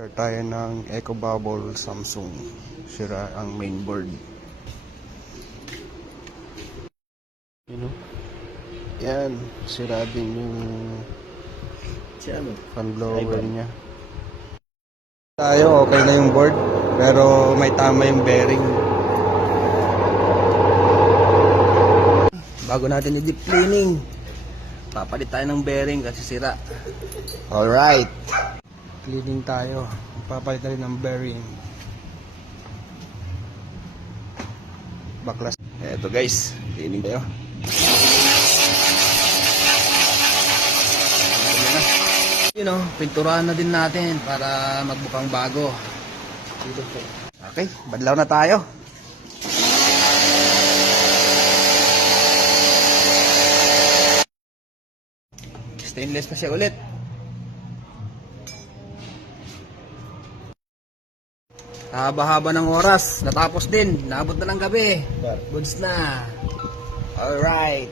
Share tayo ng Eco Bubble Samsung. Sira ang mainboard. Yan, sira din yung fan blower niya. Tayo, okay na yung board, pero may tama yung bearing. Bago natin i-deep cleaning, papalit tayo ng bearing kasi sira. Alright, cleaning tayo. Papalit na rin ng bearing. Baklas. Eto guys, cleaning tayo. Pinturahan na din natin para magbukang bago. Okay, badlaw na tayo. Stainless pa siya ulit. Haba-haba ng oras. Natapos din. Naabot na ng gabi. Goods na. Alright.